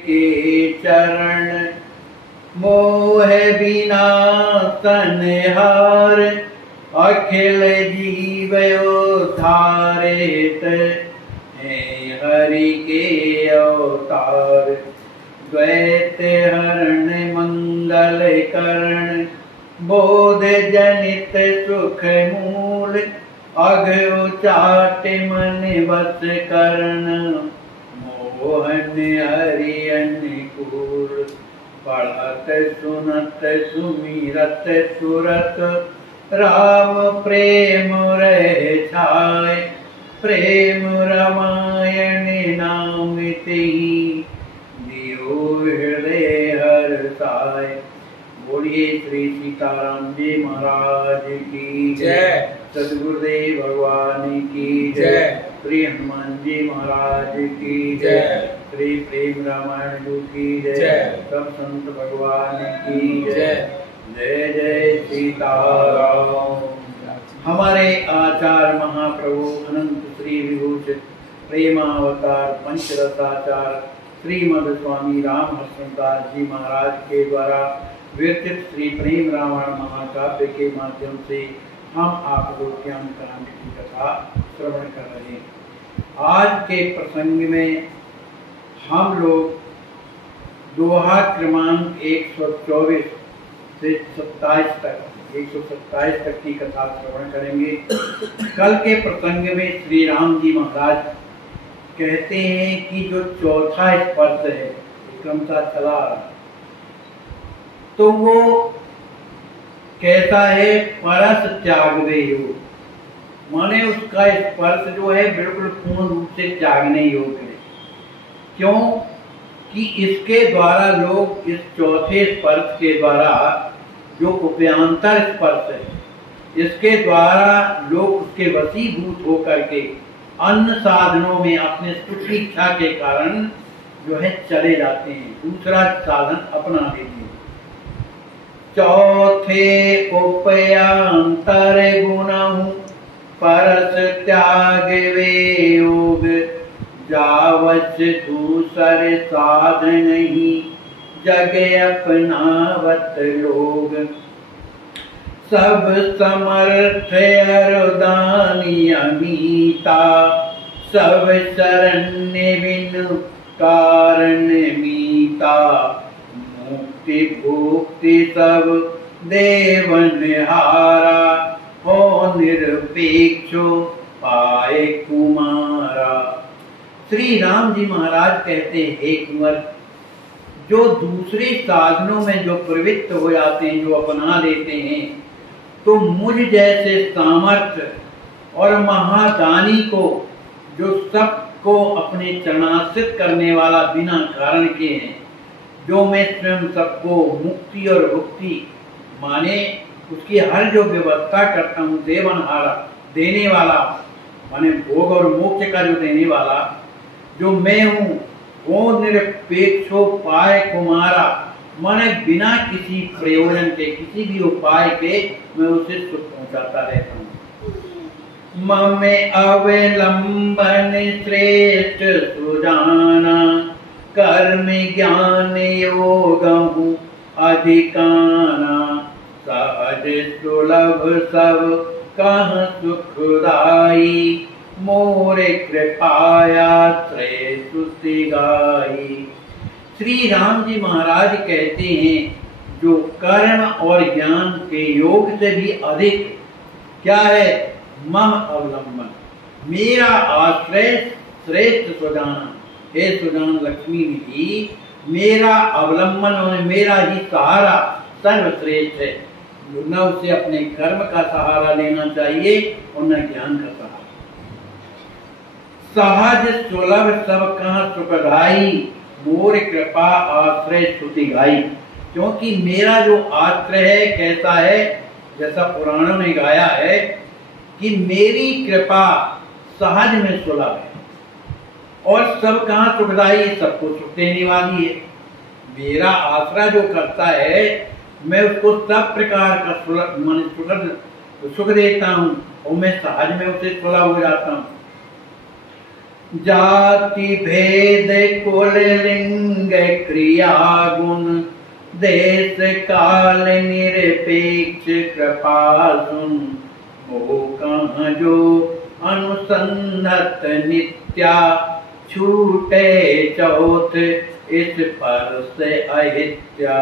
के चरण मोह बिना तनहार अखिल जीव उद्धारित है हरि के अवतार। द्वैत हरण मंगल करण बोध जनित सुख मूल अघ उचाट मन वस करण मोहन हरि अनुकूल। पढ़त सुनत सुमिरत तुरत राम प्रेम रह छाय। प्रेम रामायण नाम तेहि दियो हृदय हर्षाय। बोलिए श्री सीताराम जी महाराज की जय। सद्गुरुदेव भगवान की जय। श्री हनुमान जी महाराज की जय। श्री प्रेम रामायण जी की जय। सब संत भगवान की जय। जय जय सीताराम। हमारे आचार्य महाप्रभु अनंत श्री विभूषित प्रेमावतार पंचरसाचार श्रीमद स्वामी रामहर्षदास जी महाराज के द्वारा विरचित श्री प्रेम रामायण महाकाव्य के माध्यम से हम आप लोग ज्ञान कांड की कथा श्रवण कर रहे हैं। आज के प्रसंग में हम लोग दोहा क्रमांक 124 से 27 तक 127 तक की कथा श्रवण करेंगे। कल के प्रसंग में श्री राम जी महाराज कहते हैं कि जो चौथा स्पर्श है क्रमशः चला तो वो कैसा है, परस त्यागवे योग, माने उसका स्पर्श जो है बिल्कुल पूर्ण रूप से त्यागने योग्य है। क्यों कि इसके द्वारा लोग इस चौथे स्पर्श के द्वारा जो उभयांतर स्पर्श है इसके द्वारा लोग उसके वशीभूत होकर के अन्य साधनों में अपने सुख इच्छा के कारण जो है चले जाते हैं, दूसरा साधन अपना लेते हैं। चौथे उभयांतर गुणहु परस त्याग वे योग। जावच दूसर साधन नहीं जग अपनावत लोग। सब समर्थ अरुदानी अमीता सब शरण्य बिनु कारण मीता। मुक्ति भुक्ति सब देवन हारा हो निरपेक्षो पाए कुमारा। श्री राम जी महाराज कहते हैं, हे कुंवर, जो दूसरे साधनों में जो प्रवृत्त हो जाते हैं, जो अपना लेते हैं, तो मुझ जैसे सामर्थ्य और महादानी को, जो सबको अपने चरणाश्रित करने वाला बिना कारण के हैं, जो मैं स्वयं सबको मुक्ति और भुक्ति माने उसकी हर जो व्यवस्था करता हूँ, देवनहारा देने वाला माने भोग और मोक्ष का जो देने वाला जो मैं हूँ, वो निरपेक्षो पाए कुमारा, माने बिना किसी प्रयोजन के किसी भी उपाय के मैं उसे सुख पहुंचाता रहता हूँ। ममे अवलंबन श्रेष्ठ सुजाना कर्म ज्ञान योग अधिकाना। सहज सुलभ सब कहाँ सुखदाई मोरे कृपाया त्रय सुति गाई। श्री राम जी महाराज कहते हैं, जो कर्म और ज्ञान के योग से भी अधिक क्या है, मम अवलंबन, मेरा आश्रय श्रेष्ठ सुजाना। हे सुजान लक्ष्मी निधि, मेरा अवलंबन और मेरा ही सहारा सर्वश्रेष्ठ है। न उसे अपने कर्म का सहारा लेना चाहिए और न ज्ञान का सहारा। सहज सुलभ सब कहाँ सुखदाई मोर कृपा आश्रय स्तुति गाई। क्योंकि मेरा जो आश्रय है कैसा है, जैसा पुराणों ने गाया है कि मेरी कृपा सहज में सुलभ है और सब कहाँ सुखदाई, सबको सुख देने वाली है। मेरा आश्रय जो करता है मैं उसको सब प्रकार का सुख देता हूँ और मैं सहज में उसे सुलभ हो जाता हूँ। जाति भेद कुल लिंग क्रिया गुण देश काल निरपेक्ष कृपा सुन मोह कहाँ जो अनुसंधत नित्या छूटे चौथ इस पर से अहित्या।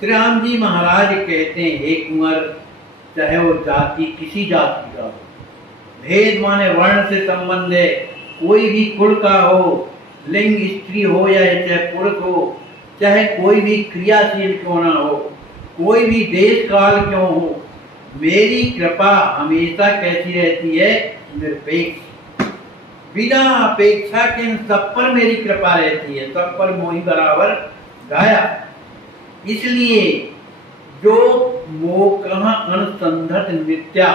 श्री राम जी महाराज कहते हैं, हे कुंवर, चाहे वो जाति किसी जाति का हो, भेद माने वर्ण से संबंध है, कोई भी कुल का हो, लिंग स्त्री हो या चाहे पुरुष हो, चाहे कोई भी क्रियाशील क्यों ना हो, कोई भी देश काल क्यों हो, मेरी कृपा हमेशा कैसी रहती है? निरपेक्ष, बिना अपेक्षा के इन सब पर मेरी कृपा रहती है, सब पर मोहि बराबर गाया। इसलिए जो मोह कहाँ अनुसंधत नित्या,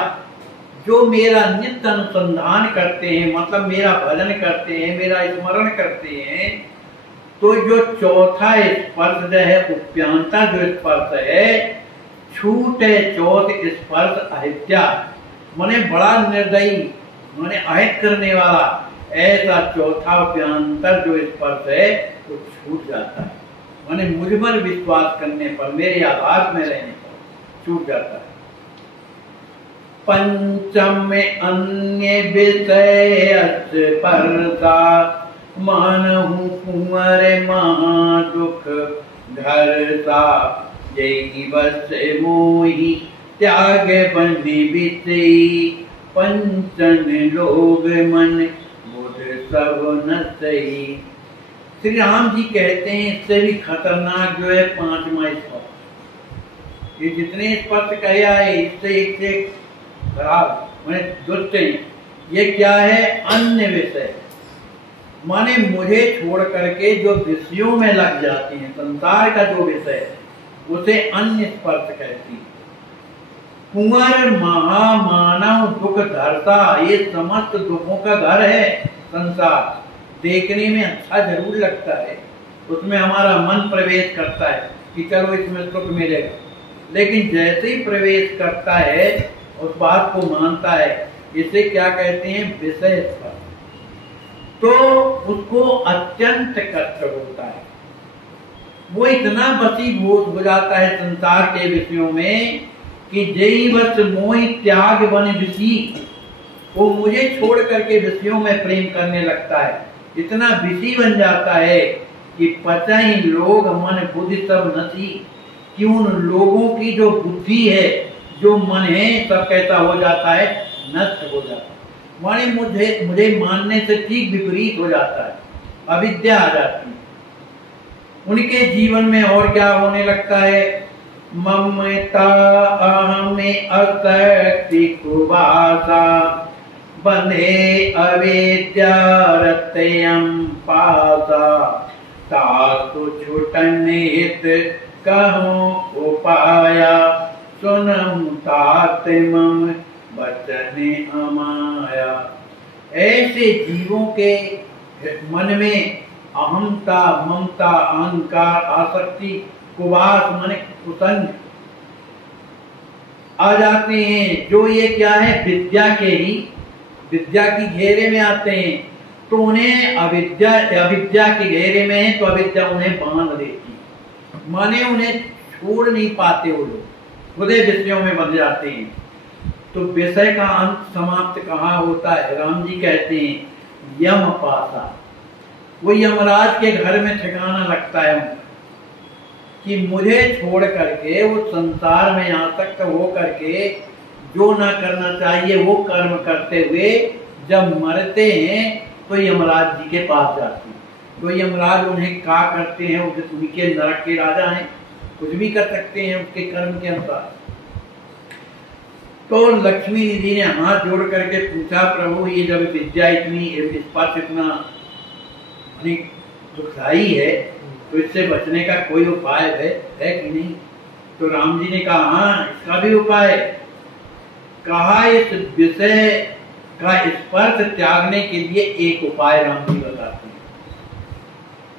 जो मेरा नित्य अनुसंधान करते हैं, मतलब मेरा भजन करते हैं, मेरा स्मरण करते हैं, तो जो चौथा स्पर्श है, उप्यांता जो स्पर्श है, छूटे चौथ स्पर्श अहित्या, माने बड़ा निर्दयी, माने अहित करने वाला, ऐसा चौथा उप्यांतर जो स्पर्श है वो छूट जाता है। माने मुझ पर विश्वास करने पर, मेरे आभास में रहने पर छूट जाता है। पंचम में अन्य विषय स्पर्धा, मानहु कुंवर महा दुख घरता, यही बस मोहि त्याग बंधि विषयी, पंचन लोग मन बुध सब न सही। श्री राम जी कहते हैं, इससे भी खतरनाक जो है पांचवा स्पर्श। ये जितने स्पर्श कहा है, इससे खराब मैंने दुष्ट है। ये क्या है? अन्य विषय, माने मुझे छोड़ करके जो विषयों में लग जाते हैं, संसार का जो विषय है उसे अन्य स्पर्श कहती है। कुंवर महामानव दुख धरता, ये समस्त दुखों का घर है संसार। देखने में अच्छा जरूर लगता है, उसमें हमारा मन प्रवेश करता है कि चलो इसमें सुख मिलेगा, लेकिन जैसे ही प्रवेश करता है उस बात को मानता है, इसे क्या कहते हैं? विषय स्पर्श। तो उसको अत्यंत कष्ट होता है, वो इतना वशीभूत हो जाता है संसार के विषयों में कि जय बस मोहि त्याग बन विषी, वो मुझे छोड़ करके विषयों में प्रेम करने लगता है, इतना विषी बन जाता है कि पचाई लोग मन बुद्धि सब नसी, कि उन लोगों की जो बुद्धि है, जो मन है, सब कैसा हो जाता है? नष्ट हो जाता है। माने मुझे मानने से ठीक विपरीत हो जाता है, अविद्या आ जाती है उनके जीवन में। और क्या होने लगता है? ममता अहमे अशक्ति कुवासा, बंधे अविद्या रतयम पासा, तासु छुटन हित कहूँ उपाया, सुनम तात मम बचने अमाया। ऐसे जीवों के मन में अहमता, ममता, अहंकार, आसक्ति, कुवास माने कुसंग आ जाते हैं, जो ये क्या है? विद्या की घेरे में आते हैं, तो उन्हें अविद्या के घेरे में है, तो अविद्या उन्हें बांध देती, माने उन्हें छोड़ नहीं पाते, वो लोग खुदे विषयों में बंध जाते हैं। तो विषय का अंत समाप्त कहाँ होता है? राम जी कहते हैं यम पासा, वो यमराज के घर में ठिकाना लगता है उनका, कि मुझे छोड़ करके वो संसार में आसक्त हो करके जो ना करना चाहिए वो कर्म करते हुए जब मरते हैं तो यमराज जी के पास जाते हैं। तो यमराज उन्हें क्या करते हैं? उनके नरक के राजा हैं, कुछ भी कर सकते हैं उसके कर्म के अनुसार। तो लक्ष्मी निधि ने हाथ जोड़ करके पूछा, प्रभु ये जब विद्या इतनी स्पर्श इतना दुखदाई है, तो इससे बचने का कोई उपाय है कि नहीं? तो राम जी ने कहा हाँ, इसका भी उपाय। कहा इस विषय का स्पर्श त्यागने के लिए एक उपाय राम जी बताते हैं,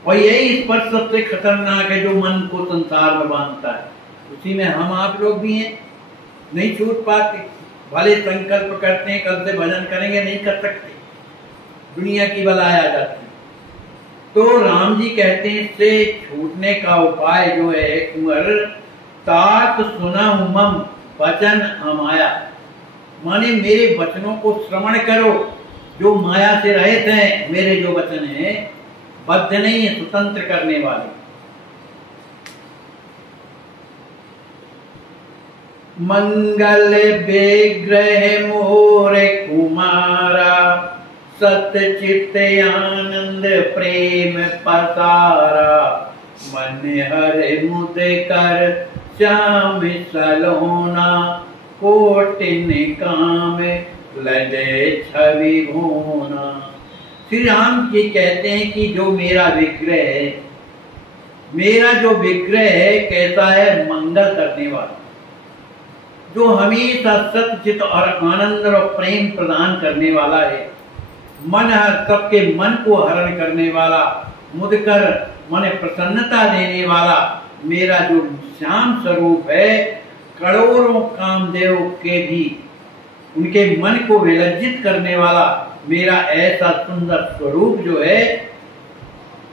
और यही स्पर्श सबसे खतरनाक है जो मन को संसार में बांधता है। उसी में हम आप लोग भी हैं, नहीं छूट पाते, भले संकल्प करते हैं कल से भजन करेंगे, नहीं कर सकते, दुनिया की बलाई आ जाती है। तो राम जी कहते हैं इससे छूटने का उपाय जो है कुंवर, तात सुना मम वचन अमाया, माने मेरे वचनों को श्रवण करो, जो माया से रहित हैं। मेरे जो वचन हैं बद्ध नहीं है, स्वतंत्र करने वाले। मंगल विग्रह मोरे कुमारा, सतचित आनंद प्रेम पसारा, मन हर मुद कर श्याम सलोना, कोटिन काम लदे छवि भोना। श्री राम जी कहते हैं कि जो मेरा विग्रह है, मेरा जो विग्रह है कैसा है, मंगल करने वाला, जो हमेशा सत्यचित और आनंद और प्रेम प्रदान करने वाला है, मन सबके मन को हरण करने वाला, मुदकर मन प्रसन्नता देने वाला मेरा जो श्याम स्वरूप है, करोड़ों कामदेव के भी उनके मन को विलज्जित करने वाला मेरा ऐसा सुंदर स्वरूप जो है,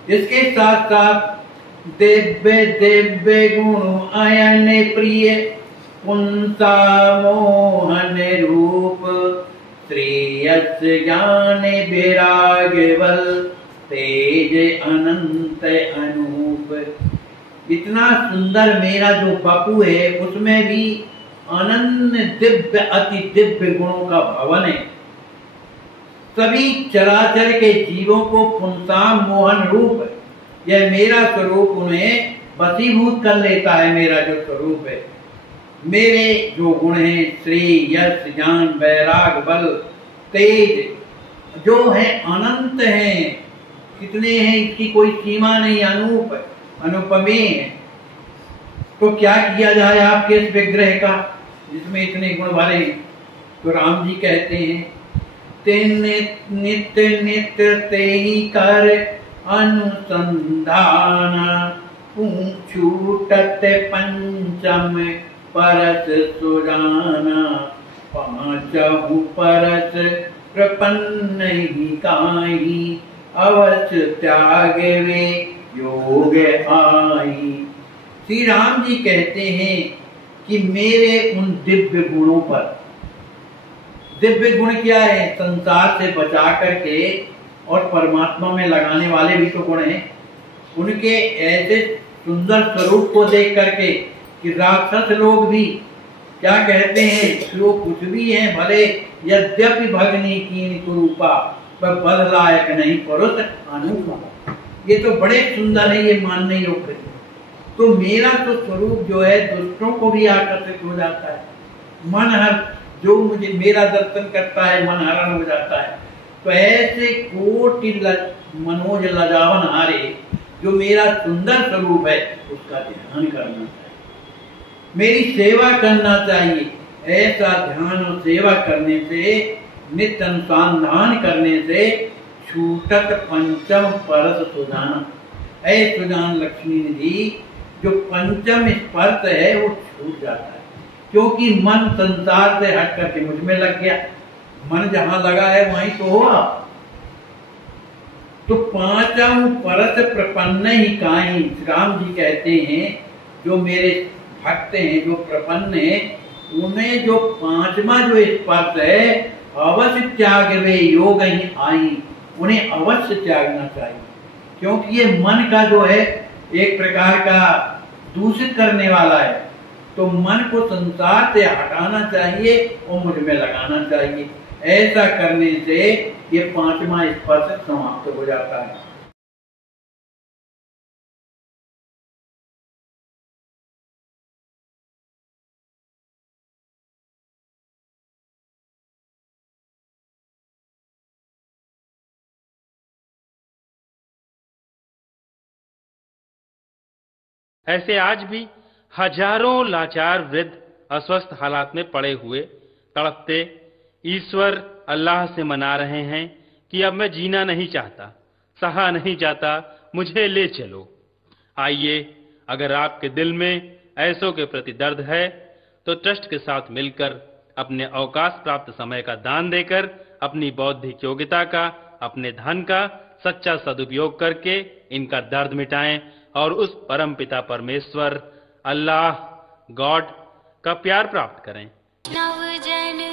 इसके साथ साथ दिव्य दिव्य गुण अयन प्रिय, पुंसा मोहन रूप, श्रेयस ज्ञान विराग बल, तेज अनंत अनूप। इतना सुंदर मेरा जो बापू है, उसमें भी अनन्य दिव्य अति दिव्य गुणों का भवन है। सभी चराचर के जीवों को पुंसाम मोहन रूप, यह मेरा स्वरूप उन्हें वशीभूत कर लेता है। मेरा जो स्वरूप है, मेरे जो गुण हैं, श्री यश ज्ञान वैराग बल तेज, जो है अनंत हैं। कितने हैं इसकी कोई सीमा नहीं, अनूप अनुपमेय है। तो क्या किया जाए आपके इस विग्रह का जिसमें इतने गुण भरे? तो राम जी कहते हैं, नित्य नित्य ते ही कर अनुसंधान, छूटत पंचम परस सुजाना, पांचहु परस प्रपन्न ही काई, अवश्य त्याग वे योग आई। श्री राम जी कहते हैं कि मेरे उन दिव्य गुणों पर, दिव्य गुण क्या है? संसार से बचा करके और परमात्मा में लगाने वाले भी तो गुण हैं। उनके ऐसे सुंदर स्वरूप को देख करके कि राक्षस लोग भी क्या कहते हैं, जो कुछ भी हैं भले यद्यपि भगनी कीन कुरूपा, पर बल लायक नहीं पुरुष अनुपमा। ये तो बड़े सुंदर है, ये मानने योग्य है। तो मेरा तो स्वरूप जो है दुष्टों को भी आकर्षित हो जाता है। मन हर जो मुझे मेरा दर्शन करता है मन हरण हो जाता है। तो ऐसे कोटि मनोज लजावन हारे जो मेरा सुंदर स्वरूप है उसका ध्यान करना चाहिए, मेरी सेवा करना चाहिए। ऐसा ध्यान और सेवा करने से, नित्य अनुसंधान करने से छूटत पंचम परस सुजान। ऐ सुजान लक्ष्मी निधि, जो पंचम स्पर्श है वो छूट जाता है, क्योंकि मन संसार से हट करके मुझ में लग गया। मन जहां लगा है वहीं तो हुआ। तो पांचम परस प्रपन्न ही काई, राम जी कहते हैं जो मेरे भक्त हैं, जो प्रपन्न है, उन्हें जो पांचवा जो स्पर्श है अवश्य त्याग वे योग ही आई, उन्हें अवश्य त्यागना चाहिए। क्योंकि ये मन का जो है एक प्रकार का दूषित करने वाला है। तो मन को संसार से हटाना चाहिए और मुझ में लगाना चाहिए। ऐसा करने से ये पांचवा स्पर्श समाप्त हो जाता है। ऐसे आज भी हजारों लाचार वृद्ध अस्वस्थ हालात में पड़े हुए तड़पते ईश्वर अल्लाह से मना रहे हैं कि अब मैं जीना नहीं चाहता, सहा नहीं जाता, मुझे ले चलो। आइए, अगर आपके दिल में ऐसों के प्रति दर्द है तो ट्रस्ट के साथ मिलकर अपने अवकाश प्राप्त समय का दान देकर अपनी बौद्धिक योग्यता का, अपने धन का सच्चा सदुपयोग करके इनका दर्द मिटाएं और उस परम पिता परमेश्वर अल्लाह गॉड का प्यार प्राप्त करें। नवजन